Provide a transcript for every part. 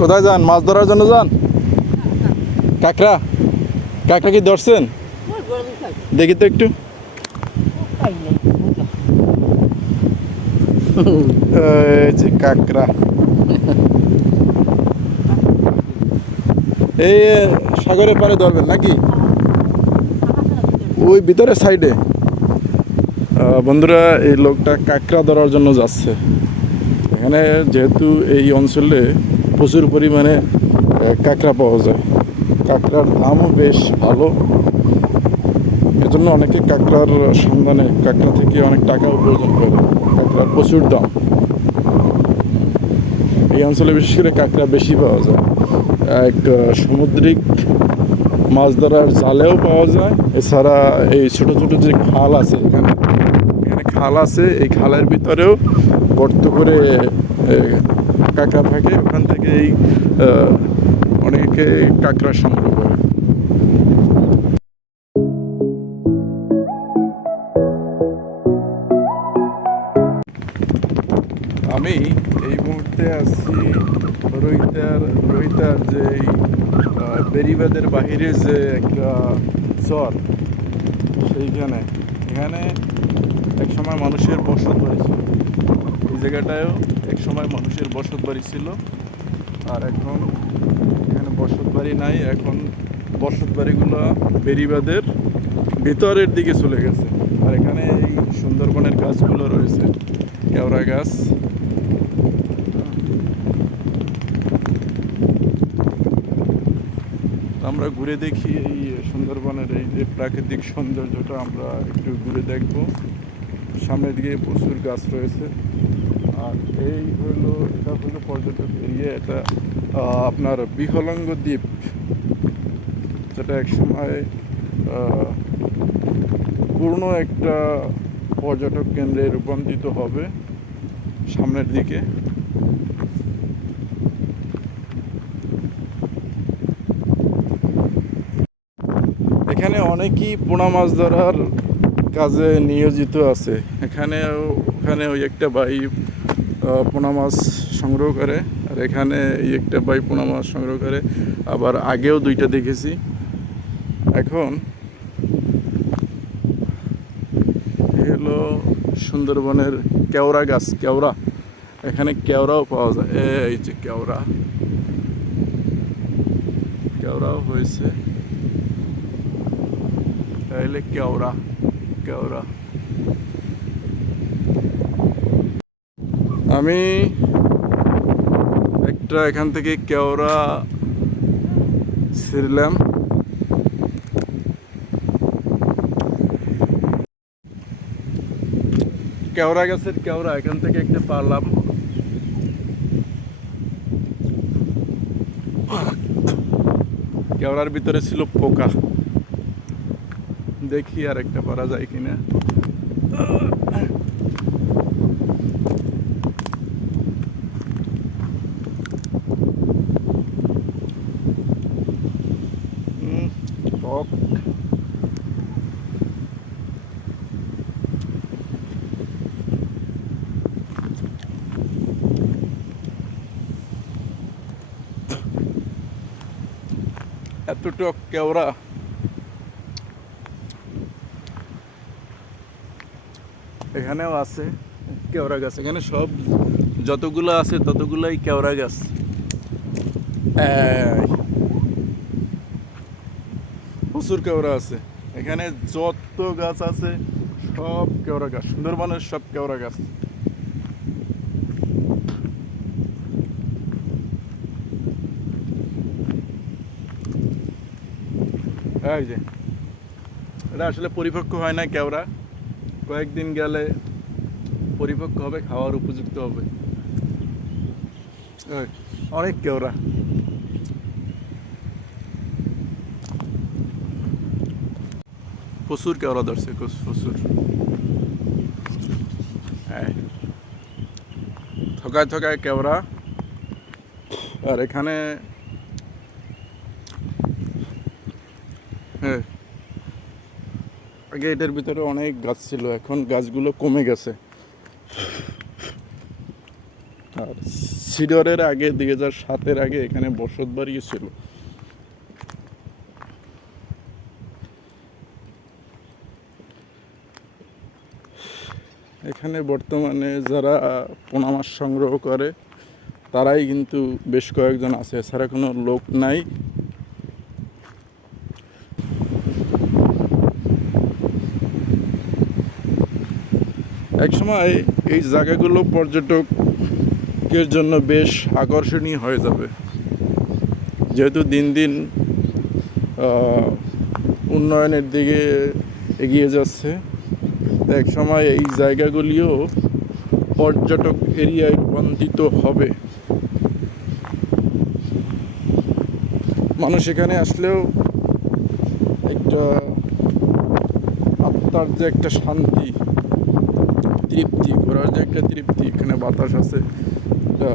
কোথায় যান? মাছ ধরার জন্য যান? কাঁকড়া কাঁকড়া কি ধরছেন? দেখি তো একটু। এই যে কাঁকড়া, এই সাগরের পাড়ে ধরবেন নাকি? ওই ভিতরের সাইডে। বন্ধুরা, এই লোকটা কাঁকড়া ধরার জন্য যাচ্ছে। এখানে যেহেতু এই অঞ্চলে প্রচুর পরিমাণে কাঁকড়া পাওয়া যায়, কাঁকড়ার দামও বেশ ভালো, এজন্য অনেকে কাঁকড়ার সন্ধানে কাঁকড়া থেকে অনেক টাকা উপার্জন করে। কাঁকড়ার প্রচুর দাম। এই অঞ্চলে বিশেষ করে কাঁকড়া বেশি পাওয়া যায়। এক সামুদ্রিক মাছ ধরার জালেও পাওয়া যায়, এছাড়া এই ছোট ছোট যে খাল আছে, এখানে এখানে খাল আছে, এই খালের ভিতরেও গর্ত করে কাঁকড়া থাকে, ওখান থেকে এই অনেকে কাঁকড়া সংগ্রহ করে। আমি এই মুহূর্তে আছি রোহিতার যে বেড়িবাঁধের বাহিরে যে একটা চর, সেইখানে এখানে এক সময় মানুষের বসত বাড়ি ছিল। এই জায়গাটায়ও এক সময় মানুষের বসত বাড়ি ছিল, আর এখন এখানে বসত বাড়ি নাই। এখন বসত বাড়িগুলো বেড়িবাঁধের ভিতরের দিকে চলে গেছে। আর এখানে এই সুন্দরবনের গাছগুলো রয়েছে, কেওড়া গাছ। আমরা ঘুরে দেখি এই সুন্দরবনের এই যে প্রাকৃতিক সৌন্দর্যটা, আমরা একটু ঘুরে দেখব। সামনের দিকে প্রচুর গাছ রয়েছে। আর এটা হলো পর্যটক এরিয়া। এটা আপনার বিহলঙ্গ দ্বীপ, যেটা একসময় পূর্ণ একটা পর্যটক কেন্দ্রে রূপান্তরিত হবে সামনের দিকে। এখানে অনেকেই পোনা মাছ ধরার কাজে নিয়োজিত আছে। ওখানে ওই একটা ভাই পোনা মাছ সংগ্রহ করে, আর এখানে এই একটা ভাই পোনা মাছ সংগ্রহ করে। আবার আগেও দুইটা দেখেছি। এখন হলো সুন্দরবনের কেওড়া গাছ, কেওড়া। এখানে কেওড়াও পাওয়া যায়। এই যে কেওড়াও হয়েছে। তাহলে কেওড়া আমি একটা এখান থেকে কেওড়া ছিঁড়লাম। কেওড়া গাছের কেওড়া এখান থেকে একটা পারলাম। কেওড়ার ভিতরে ছিল পোকা। দেখি আর একটা পারা যায় কিনা। টক এত টক কেওড়া। এখানেও আছে কেওড়া গাছ। এখানে সব যতগুলো আছে ততগুলাই কেওড়া গাছ। প্রচুর কেওড়া আছে এখানে। যত গাছ আছে সব কেওড়া গাছ, সুন্দরবনের সব কেওড়া গাছ। এই যে এটা আসলে পরিপক্ক হয় না কেওড়া, কয়েকদিন গেলে পরিপক্ক হবে, খাওয়ার উপযুক্ত হবে। অনেক কেওড়া। প্রচুর কেওড়া ধরছে, প্রচুর। হ্যাঁ, থকায় থকায় কেওড়া। আর এখানে হ্যাঁ, আগে এটার ভিতরে অনেক গাছ ছিল, এখন গাছগুলো কমে গেছে। আর সিডরের আগে 2007-এর আগে এখানে বসত বাড়ি ছিল। এখানে বর্তমানে যারা পোনা মাছ সংগ্রহ করে তারাই কিন্তু বেশ কয়েকজন আছে, এছাড়া কোনো লোক নাই। একসময় এই জায়গাগুলো পর্যটকের জন্য বেশ আকর্ষণীয় হয়ে যাবে, যেহেতু দিন দিন উন্নয়নের দিকে এগিয়ে যাচ্ছে। এক সময় এই জায়গাগুলিও পর্যটক এরিয়ায় রূপান্তরিত হবে। মানুষ এখানে আসলেও একটা আত্মার যে একটা শান্তি, তৃপ্তি, ঘোরার যে একটা তৃপ্তি, এখানে বাতাস আছে, একটা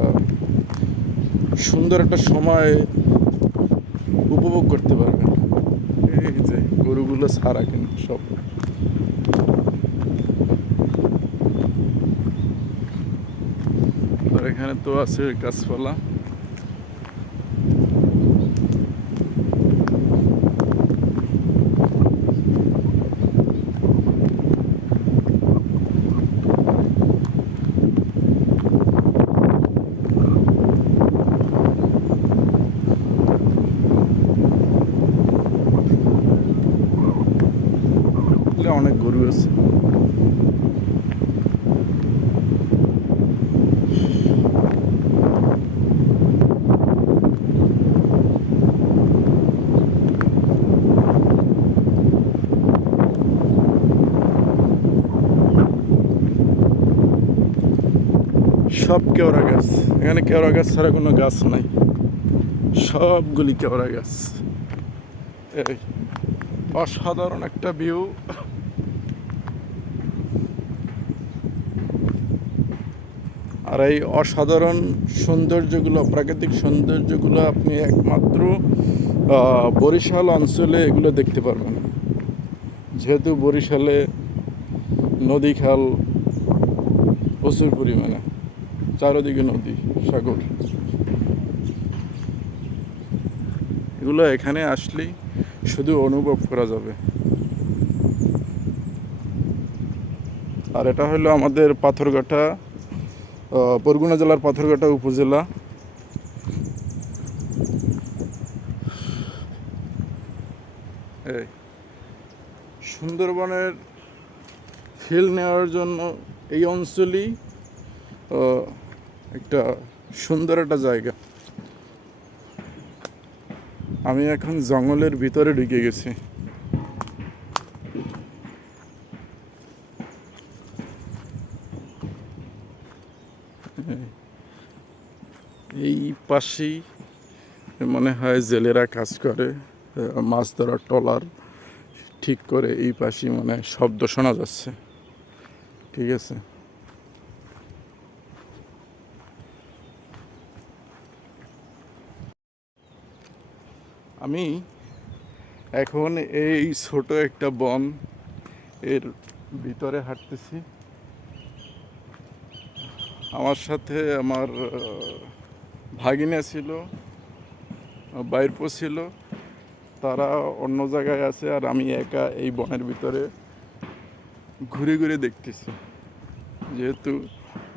সুন্দর একটা সময় উপভোগ করতে পারবেন। এই যে গরুগুলো ছাড়া কিন্তু সব, আর এখানে তো আছে গাছপালা। অনেক গরু আছে। সব কেওড়া গাছ, এখানে কেওড়া গাছ ছাড়া কোনো গাছ নাই, সবগুলি কেওড়া গাছ। এই অসাধারণ একটা ভিউ। আর এই অসাধারণ সৌন্দর্যগুলো, প্রাকৃতিক সৌন্দর্যগুলো আপনি একমাত্র বরিশাল অঞ্চলে এগুলো দেখতে পারবেন, যেহেতু বরিশালে নদী খাল প্রচুর পরিমাণে, চারদিকে নদী সাগর। এগুলো এখানে আসলেই শুধু অনুভব করা যাবে। আর এটা হলো আমাদের পাথরঘাটা, বরগুনা জেলার পাথরঘাটা উপজেলা। এই সুন্দরবনের ফিল নেওয়ার জন্য এই অঞ্চলই একটা সুন্দর একটা জায়গা। আমি এখন জঙ্গলের ভিতরে ঢুকে গেছি। এই পাশেই মনে হয় জেলেরা কাজ করে, মাছ ধরার ট্রলার ঠিক করে এই পাশেই মানে শব্দ শোনা যাচ্ছে। ঠিক আছে, আমি এখন এই ছোট একটা বন এর ভিতরে হাঁটতেছি। আমার সাথে আমার ভাগিনা ছিল, বাইরপো ছিল, তারা অন্য জায়গায় আছে, আর আমি একা এই বনের ভিতরে ঘুরে ঘুরে দেখতেছি, যেহেতু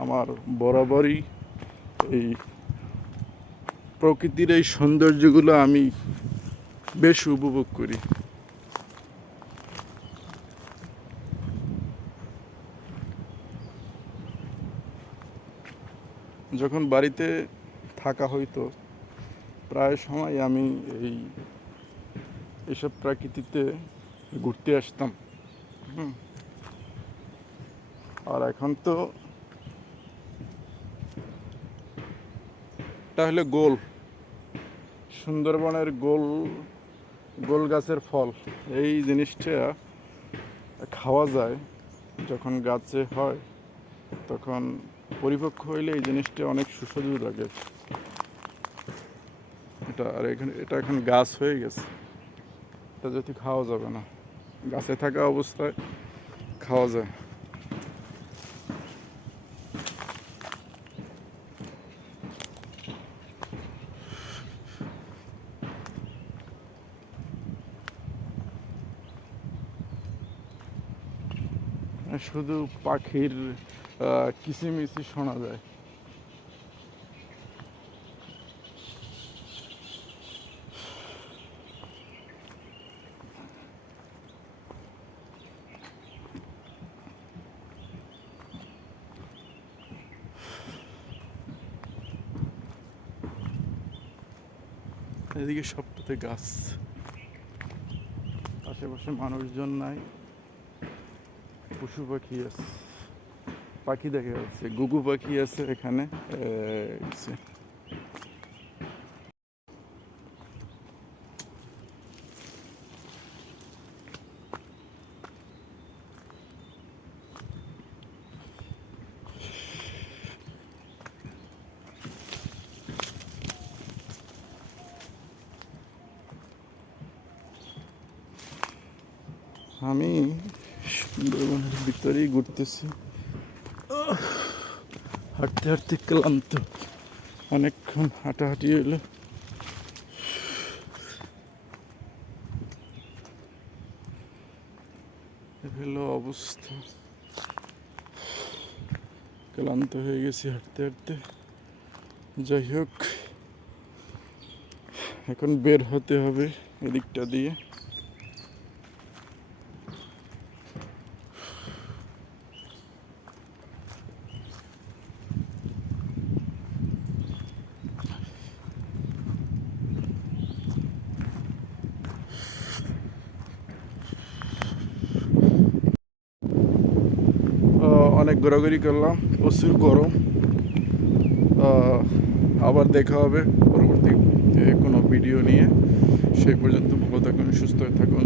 আমার বরাবরই এই প্রকৃতির এই সৌন্দর্যগুলো আমি বেশ উপভোগ করি। যখন বাড়িতে থাকা হইতো প্রায় সময় আমি এইসব প্রাকৃতিতে ঘুরতে আসতাম। আর এখন তো এটা হলো গোল, সুন্দরবনের গোল গোল গাছের ফল। এই জিনিসটা খাওয়া যায় যখন গাছে হয়, তখন পরিপক্ক হইলে এই জিনিসটা অনেক সুস্বাদু লাগে। এটা এখন গাছ হয়ে গেছে, এটা যদি খাওয়া যাবে না, গাছে থাকা অবস্থায় খাওয়া যায়। শুধু পাখির কিচিমিচি শোনা যায়। এদিকে সবটাতে গাছ, আশেপাশে মানুষজন নাই, পশু পাখি আছে, পাখি দেখা যাচ্ছে, গুগু পাখি আছে এখানে। এই যে আমি সুন্দরবনের ভিতরেই ঘুরতেছি। হাঁটতে হাঁটতে ক্লান্ত, অনেকক্ষণ হাঁটাহাঁটি হলো। হলো অবস্থা, ক্লান্ত হয়ে গেছি হাঁটতে হাঁটতে। যাই হোক, এখন বের হতে হবে এদিকটা দিয়ে। অনেক ঘোরাঘুরি করলাম, প্রচুর গরম। আবার দেখা হবে পরবর্তী কোনো ভিডিও নিয়ে। সেই পর্যন্ত ভালো থাকুন, সুস্থ থাকুন।